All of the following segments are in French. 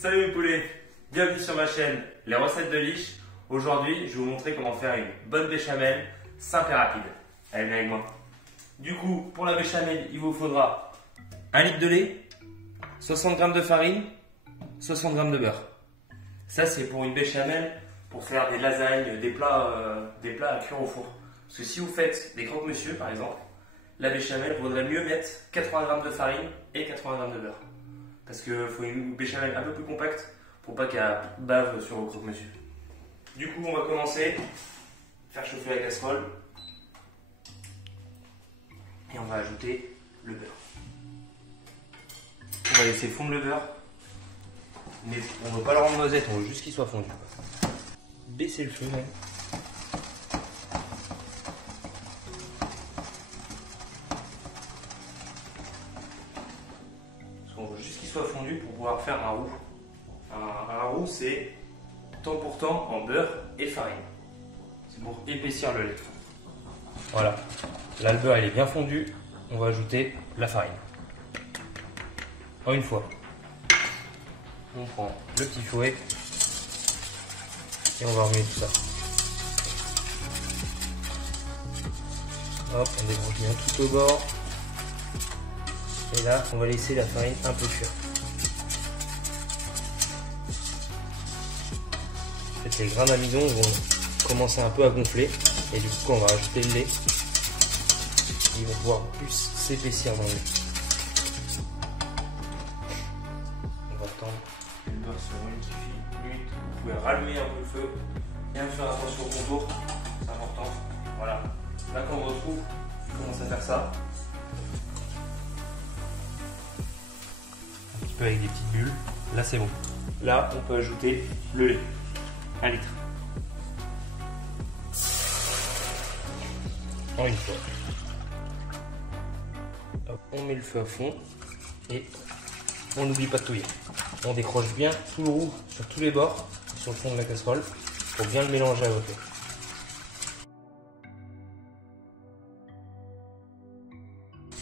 Salut mes poulets, bienvenue sur ma chaîne Les Recettes de Lich. Aujourd'hui, je vais vous montrer comment faire une bonne béchamel simple et rapide. Allez, viens avec moi. Du coup, pour la béchamel, il vous faudra 1 litre de lait, 60 g de farine, 60 g de beurre. Ça, c'est pour une béchamel, pour faire des lasagnes, des plats à cuire au four. Parce que si vous faites des croque-monsieur, par exemple, la béchamel, il vaudrait mieux mettre 80 g de farine et 80 g de beurre. Parce qu'il faut une béchamel un peu plus compacte pour pas qu'elle bave sur vos croque-monsieur. Du coup, on va commencer à faire chauffer la casserole et on va ajouter le beurre. On va laisser fondre le beurre, mais on ne veut pas le rendre noisette, on veut juste qu'il soit fondu. Baissez le feu même. On veut juste qu'il soit fondu pour pouvoir faire un roux. Un roux, c'est temps pour temps en beurre et farine. C'est pour épaissir le lait. Voilà. Là, le beurre il est bien fondu. On va ajouter la farine. En une fois. On prend le petit fouet et on va remuer tout ça. Hop, on débranche bien tout au bord. Et là, on va laisser la farine un peu cuire. En fait, les grains d'amidon vont commencer un peu à gonfler. Et du coup, quand on va rajouter le lait, ils vont pouvoir plus s'épaissir dans le lait. On va attendre que le beurre se multiplie. Vous pouvez rallumer un peu le feu. Bien faire attention au contour, c'est important. Voilà. Là, quand on retrouve, il commence à faire ça. Avec des petites bulles, là c'est bon. Là on peut ajouter le lait, 1 litre. En une fois. Hop, on met le feu à fond et on n'oublie pas de touiller. On décroche bien tout le roux sur tous les bords, sur le fond de la casserole, pour bien le mélanger à votre lait.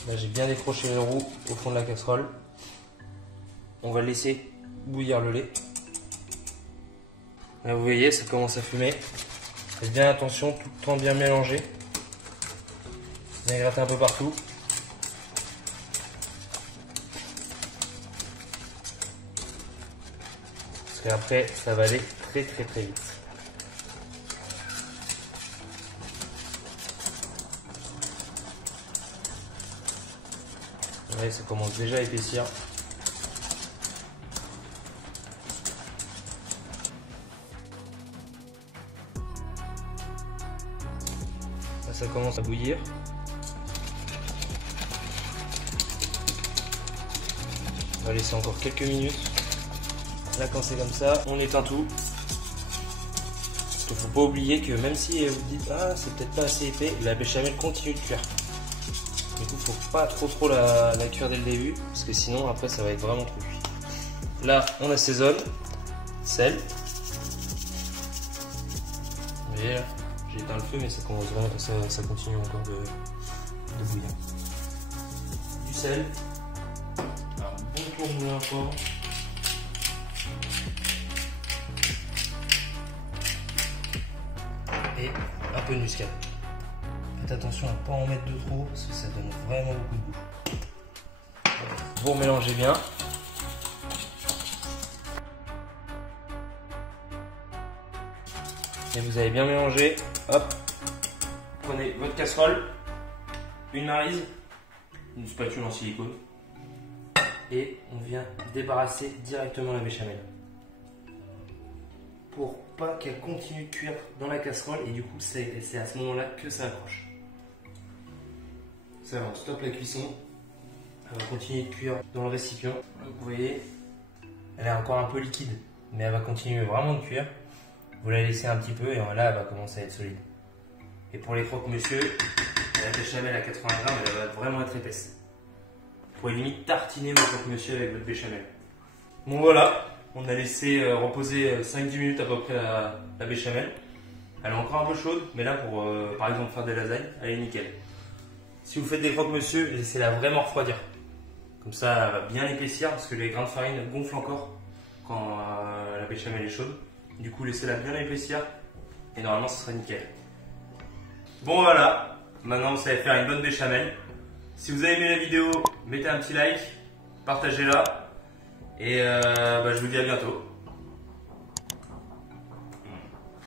Là j'ai bien décroché le roux au fond de la casserole. On va laisser bouillir le lait. Là, vous voyez, ça commence à fumer. Faites bien attention, tout le temps bien mélanger. Bien gratter un peu partout. Parce qu'après, ça va aller très vite. Vous voyez, ça commence déjà à épaissir. Ça commence à bouillir. On va laisser encore quelques minutes. Là, quand c'est comme ça, on éteint tout. Parce qu'il ne faut pas oublier que même si vous dites ah c'est peut-être pas assez épais, la béchamel continue de cuire. Du coup, il ne faut pas trop la cuire dès le début, parce que sinon après ça va être vraiment trop cuit. Là, on assaisonne, sel. Vous voyez là. J'ai éteint le feu, mais ça continue encore de bouillir. Du sel, un bon tour moulin fort. Et un peu de muscade. Faites attention à ne pas en mettre de trop, parce que ça donne vraiment beaucoup de goût. Vous remélangez bien. Et vous avez bien mélangé, hop, prenez votre casserole, une maryse, une spatule en silicone et on vient débarrasser directement la béchamel pour pas qu'elle continue de cuire dans la casserole et du coup c'est à ce moment là que ça accroche. Ça va, on stoppe la cuisson, elle va continuer de cuire dans le récipient. Donc vous voyez, elle est encore un peu liquide mais elle va continuer vraiment de cuire. Vous la laissez un petit peu et là elle va commencer à être solide. Et pour les croque-monsieur, la béchamel à 80 g, elle va vraiment être épaisse. Vous pouvez limite tartiner vos croque-monsieur avec votre béchamel. Bon voilà, on a laissé reposer 5-10 minutes à peu près la béchamel. Elle est encore un peu chaude, mais là pour par exemple faire des lasagnes, elle est nickel. Si vous faites des croque-monsieur, laissez-la vraiment refroidir. Comme ça, elle va bien épaissir parce que les grains de farine gonflent encore quand la béchamel est chaude. Du coup, laissez-la bien épaissir et normalement, ce sera nickel. Bon, voilà. Maintenant, vous savez faire une bonne béchamel. Si vous avez aimé la vidéo, mettez un petit like, partagez-la et je vous dis à bientôt.